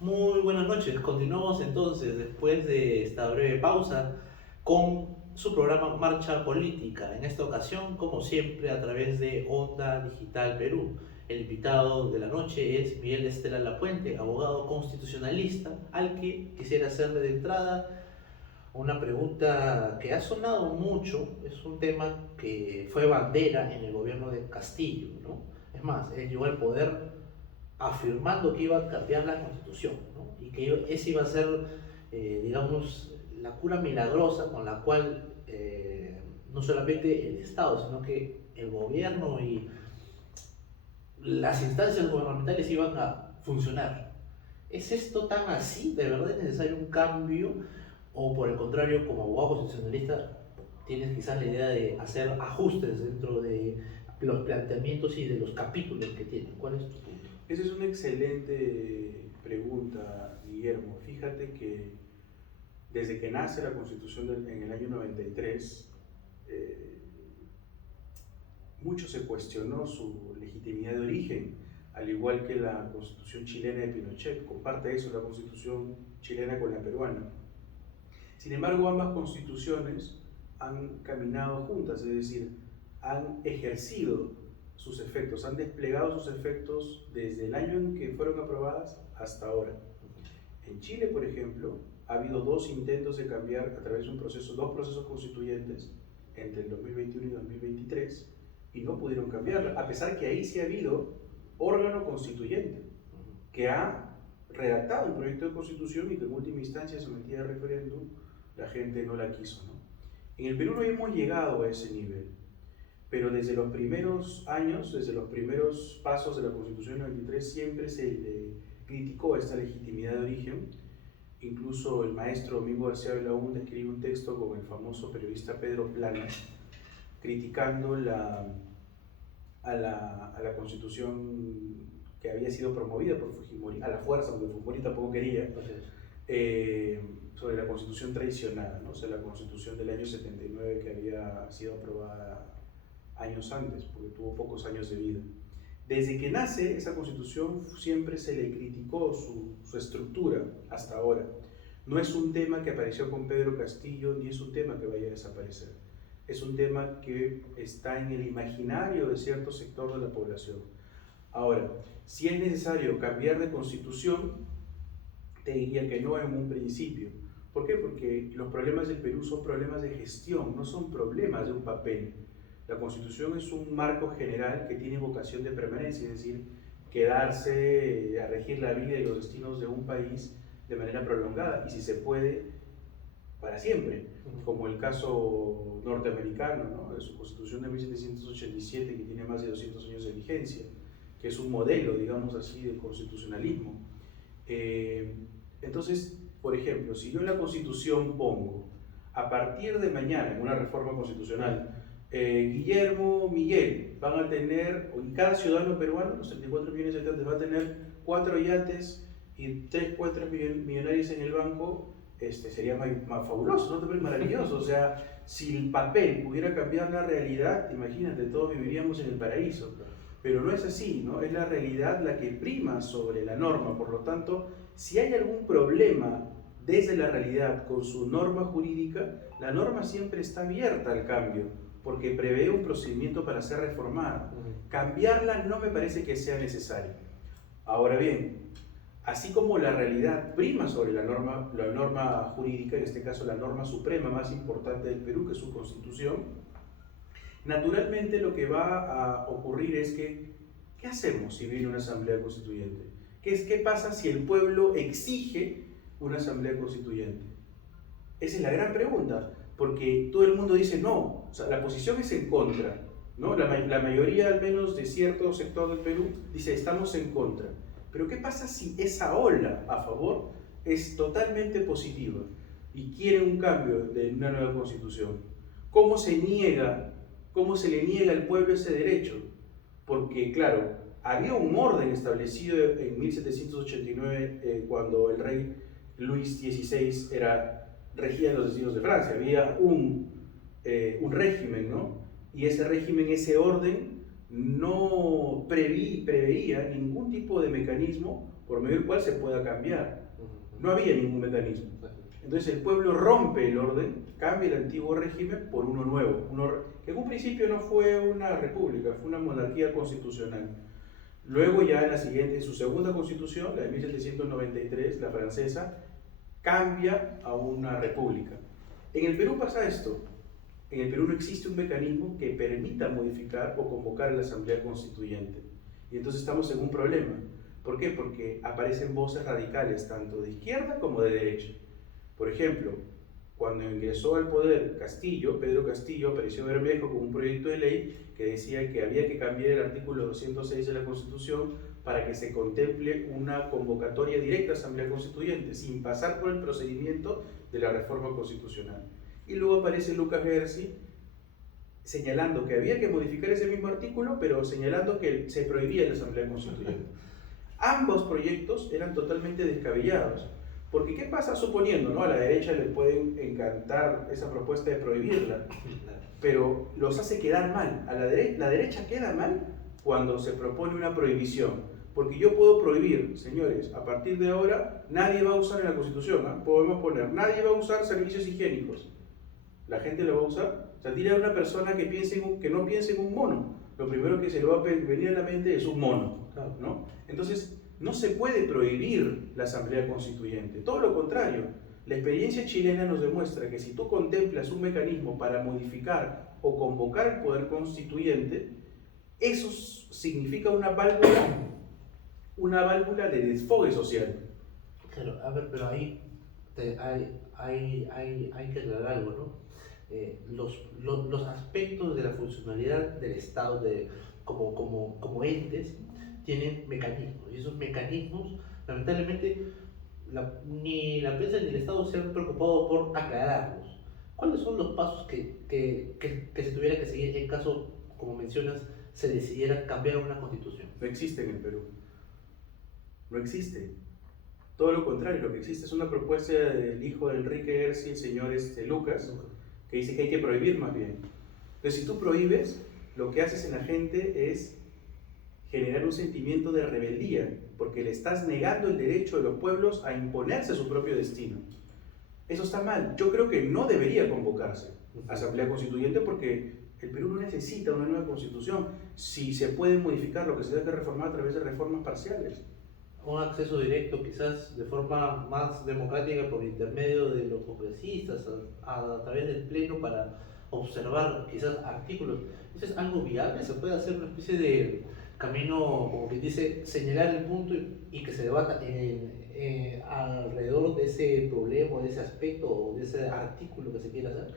Muy buenas noches. Continuamos entonces, después de esta breve pausa, con su programa Marcha Política. En esta ocasión, como siempre, a través de Onda Digital Perú. El invitado de la noche es Miguel Estela Lapuente, abogado constitucionalista, al que quisiera hacerle de entrada una pregunta que ha sonado mucho. Es un tema que fue bandera en el gobierno de Castillo, ¿no? Es más, él llegó al poder afirmando que iba a cambiar la constitución, ¿no? Y que esa iba a ser, digamos, la cura milagrosa con la cual no solamente el Estado, sino que el gobierno y las instancias gubernamentales iban a funcionar. ¿Es esto tan así? ¿De verdad es necesario un cambio? ¿O por el contrario, como abogado constitucionalista, tienes quizás la idea de hacer ajustes dentro de los planteamientos y de los capítulos que tienen? ¿Cuál es tu punto? Esa es una excelente pregunta, Guillermo. Fíjate que desde que nace la Constitución en el año 93, eh, mucho se cuestionó su legitimidad de origen, al igual que la Constitución chilena de Pinochet. Comparte eso la Constitución chilena con la peruana. Sin embargo, ambas constituciones han caminado juntas, es decir, han ejercido sus efectos, han desplegado sus efectos desde el año en que fueron aprobadas hasta ahora. En Chile, por ejemplo, ha habido dos intentos de cambiar a través de dos procesos constituyentes entre el 2021 y 2023 y no pudieron cambiarla, a pesar que ahí sí ha habido órgano constituyente que ha redactado un proyecto de constitución y que en última instancia sometida a referéndum la gente no la quiso, ¿no? En el Perú no hemos llegado a ese nivel, pero desde los primeros años, desde los primeros pasos de la Constitución 93, siempre se le criticó esta legitimidad de origen. Incluso el maestro Domingo García Belaúnde escribe un texto con el famoso periodista Pedro Planas, criticando a la Constitución que había sido promovida por Fujimori, a la fuerza, porque Fujimori tampoco quería, sobre la Constitución traicionada, ¿no? O sea, la Constitución del año 79 que había sido aprobada años antes, porque tuvo pocos años de vida. Desde que nace esa Constitución siempre se le criticó su estructura hasta ahora. No es un tema que apareció con Pedro Castillo, ni es un tema que vaya a desaparecer. Es un tema que está en el imaginario de cierto sector de la población. Ahora, si es necesario cambiar de constitución, te diría que no en un principio. ¿Por qué? Porque los problemas del Perú son problemas de gestión, no son problemas de un papel. La Constitución es un marco general que tiene vocación de permanencia, es decir, quedarse a regir la vida y los destinos de un país de manera prolongada y si se puede, para siempre, como el caso norteamericano, ¿no? De su Constitución de 1787 que tiene más de 200 años de vigencia, que es un modelo, digamos así, de constitucionalismo. Entonces, por ejemplo, si yo en la Constitución pongo, a partir de mañana, en una reforma constitucional, Guillermo, Miguel, van a tener, y cada ciudadano peruano, los 34 millones de habitantes, va a tener 4 yates y 3 cuentas millonarias en el banco, sería más fabuloso, ¿no? También maravilloso. O sea, si el papel pudiera cambiar la realidad, imagínate, todos viviríamos en el paraíso. Pero no es así, ¿no? Es la realidad la que prima sobre la norma. Por lo tanto, si hay algún problema desde la realidad con su norma jurídica, la norma siempre está abierta al cambio, porque prevé un procedimiento para ser reformada. Cambiarla no me parece que sea necesario. Ahora bien, así como la realidad prima sobre la norma jurídica, en este caso la norma suprema más importante del Perú, que es su Constitución, naturalmente lo que va a ocurrir es que, ¿qué hacemos si viene una asamblea constituyente? ¿Qué pasa si el pueblo exige una asamblea constituyente? Esa es la gran pregunta, porque todo el mundo dice no, o sea, la posición es en contra, ¿no? La mayoría, al menos de cierto sector del Perú, dice estamos en contra. Pero ¿qué pasa si esa ola a favor es totalmente positiva y quiere un cambio de una nueva constitución? ¿Cómo se niega, cómo se le niega al pueblo ese derecho? Porque, claro, había un orden establecido en 1789 cuando el rey Luis XVI regía los destinos de Francia. Había un régimen, ¿no? Y ese régimen, ese orden, no preveía ningún tipo de mecanismo por medio del cual se pueda cambiar. No había ningún mecanismo. Entonces el pueblo rompe el orden, cambia el antiguo régimen por uno nuevo, que en un principio no fue una república, fue una monarquía constitucional. Luego ya en su segunda constitución, la de 1793, la francesa, cambia a una república. En el Perú pasa esto. En el Perú no existe un mecanismo que permita modificar o convocar a la Asamblea Constituyente. Y entonces estamos en un problema. ¿Por qué? Porque aparecen voces radicales, tanto de izquierda como de derecha. Por ejemplo, cuando ingresó al poder Pedro Castillo apareció Bermejo con un proyecto de ley que decía que había que cambiar el artículo 206 de la Constitución para que se contemple una convocatoria directa a Asamblea Constituyente, sin pasar por el procedimiento de la reforma constitucional. Y luego aparece Lucas Gersi señalando que había que modificar ese mismo artículo, pero señalando que se prohibía la Asamblea Constituyente. Ambos proyectos eran totalmente descabellados. Porque ¿qué pasa suponiendo, ¿no? A la derecha le pueden encantar esa propuesta de prohibirla, pero los hace quedar mal. La derecha queda mal cuando se propone una prohibición. Porque yo puedo prohibir, señores, a partir de ahora nadie va a usar en la Constitución, ¿eh? Podemos poner, nadie va a usar servicios higiénicos. ¿La gente lo va a usar? O sea, dile a una persona que no piense en un mono. Lo primero que se le va a venir a la mente es un mono, ¿no? Entonces, no se puede prohibir la Asamblea Constituyente, todo lo contrario. La experiencia chilena nos demuestra que si tú contemplas un mecanismo para modificar o convocar el poder constituyente, eso significa una válvula de desfogue social. Claro, a ver, pero ahí hay que aclarar algo, ¿no? Los aspectos de la funcionalidad del Estado como entes tienen mecanismos, y esos mecanismos, lamentablemente, ni la prensa ni el Estado se han preocupado por aclararlos. ¿Cuáles son los pasos que se tuviera que seguir en caso, como mencionas, se decidiera cambiar una constitución? No existe en el Perú. No existe. Todo lo contrario, lo que existe es una propuesta del hijo de Enrique Gersi, el señor Lucas, que dice que hay que prohibir más bien. Entonces, si tú prohíbes, lo que haces en la gente es generar un sentimiento de rebeldía, porque le estás negando el derecho de los pueblos a imponerse su propio destino. Eso está mal. Yo creo que no debería convocarse a Asamblea Constituyente porque el Perú no necesita una nueva constitución si se puede modificar lo que se debe reformar a través de reformas parciales. Un acceso directo, quizás de forma más democrática por intermedio de los congresistas, a través del Pleno para observar quizás artículos. ¿Eso es algo viable? ¿Se puede hacer una especie de camino, como que dice, señalar el punto y que se debata alrededor de ese problema, de ese aspecto o de ese artículo que se quiera hacer?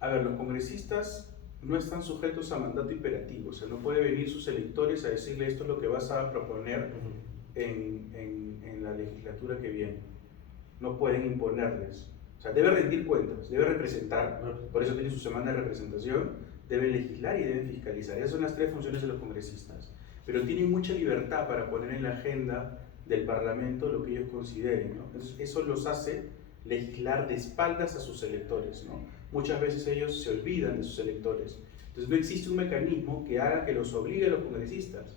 A ver, los congresistas no están sujetos a mandato imperativo, o sea, no puede venir sus electores a decirle esto es lo que vas a proponer en la legislatura que viene. No pueden imponerles. O sea, debe rendir cuentas, debe representar, por eso tiene su semana de representación, debe legislar y deben fiscalizar. Esas son las tres funciones de los congresistas. Pero tienen mucha libertad para poner en la agenda del Parlamento lo que ellos consideren, ¿no? Entonces, eso los hace legislar de espaldas a sus electores, ¿no? Muchas veces ellos se olvidan de sus electores. Entonces no existe un mecanismo que haga que los obligue a los congresistas.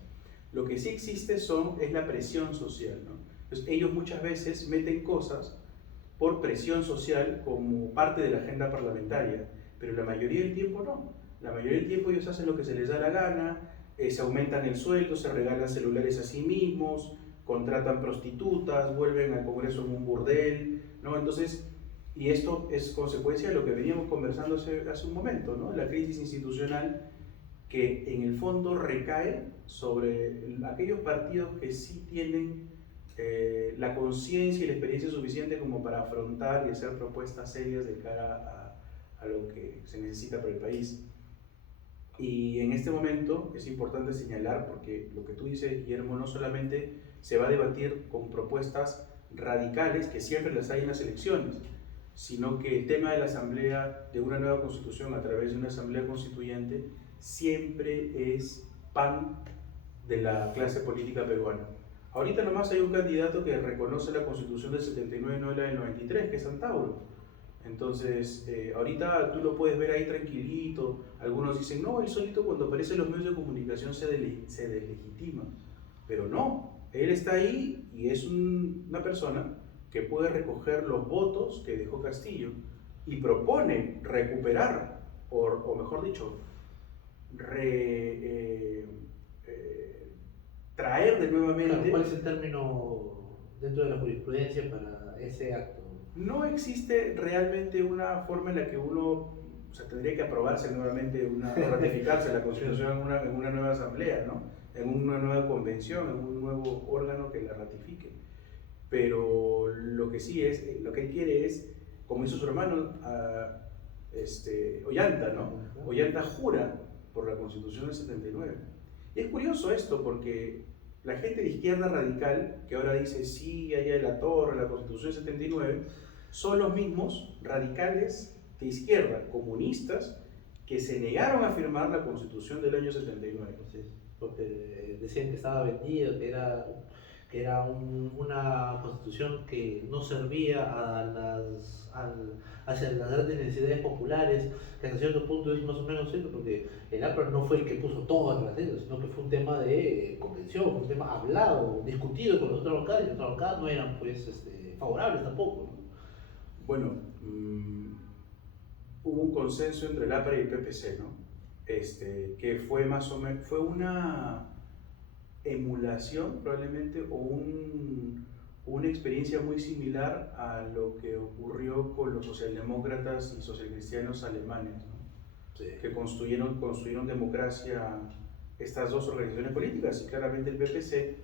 Lo que sí existe es la presión social, ¿no? Entonces ellos muchas veces meten cosas por presión social como parte de la agenda parlamentaria, pero la mayoría del tiempo no. La mayoría del tiempo ellos hacen lo que se les da la gana, se aumentan el sueldo, se regalan celulares a sí mismos, contratan prostitutas, vuelven al Congreso en un burdel, ¿no? Entonces, y esto es consecuencia de lo que veníamos conversando hace un momento, ¿no? La crisis institucional que en el fondo recae sobre aquellos partidos que sí tienen la conciencia y la experiencia suficiente como para afrontar y hacer propuestas serias de cara a lo que se necesita para el país. Y en este momento es importante señalar, porque lo que tú dices, Guillermo, no solamente se va a debatir con propuestas radicales, que siempre las hay en las elecciones, sino que el tema de la asamblea, de una nueva constitución a través de una asamblea constituyente, siempre es pan de la clase política peruana. Ahorita nomás hay un candidato que reconoce la constitución del 79 y no la del 93, que es Antauro. Entonces, ahorita tú lo puedes ver ahí tranquilito. Algunos dicen, no, él solito cuando aparece en los medios de comunicación se deslegitima. Pero no, él está ahí y es una persona que puede recoger los votos que dejó Castillo y propone recuperar, o mejor dicho, traer de Claro, nuevamente. ¿cuál es el término dentro de la jurisprudencia para ese acto? No existe realmente una forma en la que uno, o sea, tendría que aprobarse nuevamente, o ratificarse la Constitución en una nueva asamblea, ¿no? En una nueva convención, en un nuevo órgano que la ratifique. Pero lo que sí es, lo que él quiere es, como hizo su hermano Ollanta, ¿no? Ollanta jura por la Constitución del 79. Y es curioso esto porque la gente de izquierda radical, que ahora dice sí, allá de la torre, la Constitución del 79, son los mismos radicales de izquierda, comunistas, que se negaron a firmar la Constitución del año 79. Sí, porque decían que estaba vendido, que era una constitución que no servía hacia las grandes necesidades populares, que hasta cierto punto es más o menos cierto, porque el APRA no fue el que puso todo en las reglas, sino que fue un tema de convención, fue un tema hablado, discutido con los otros bancadas, y los otros bancadas no eran pues, favorables tampoco, ¿no? Bueno, hubo un consenso entre el APRA y el PPC, ¿no? Que fue más o menos, fue una emulación probablemente una experiencia muy similar a lo que ocurrió con los socialdemócratas y socialcristianos alemanes, ¿no? Sí. Que construyeron democracia estas dos organizaciones políticas, y claramente el PPC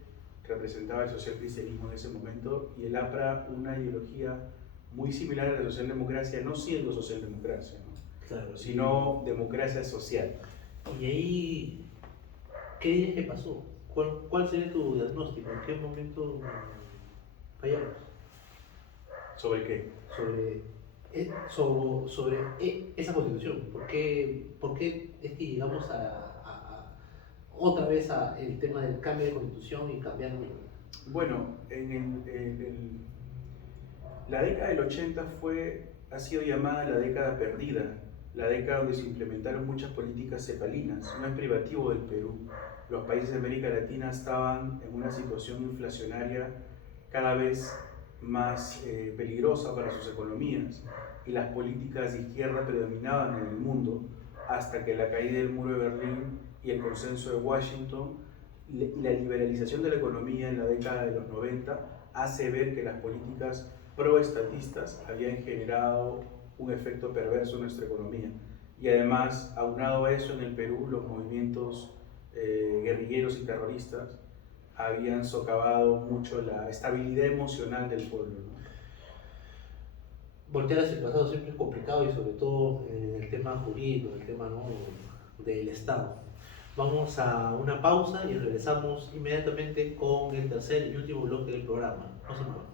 representaba el socialcristianismo en ese momento y el APRA una ideología muy similar a la socialdemocracia, no siendo socialdemocracia, ¿no? Claro, Sino democracia social. Y ahí, ¿qué dices que pasó? ¿Cuál sería tu diagnóstico? ¿En qué momento fallamos? ¿Sobre qué? Sobre esa constitución. ¿Por qué es que llegamos otra vez a el tema del cambio de constitución y cambiarlo? Bueno, la década del 80 ha sido llamada la década perdida, la década donde se implementaron muchas políticas cepalinas. No es privativo del Perú. Los países de América Latina estaban en una situación inflacionaria cada vez más peligrosa para sus economías, y las políticas de izquierda predominaban en el mundo hasta que la caída del muro de Berlín y el consenso de Washington y la liberalización de la economía en la década de los 90 hace ver que las políticas proestatistas habían generado un efecto perverso en nuestra economía. Y además, aunado a eso, en el Perú los movimientos guerrilleros y terroristas habían socavado mucho la estabilidad emocional del pueblo, ¿no? Voltear hacia el pasado siempre es complicado y sobre todo en el tema jurídico, en el tema, ¿no?, del Estado. Vamos a una pausa y regresamos inmediatamente con el tercer y último bloque del programa. No se muevan.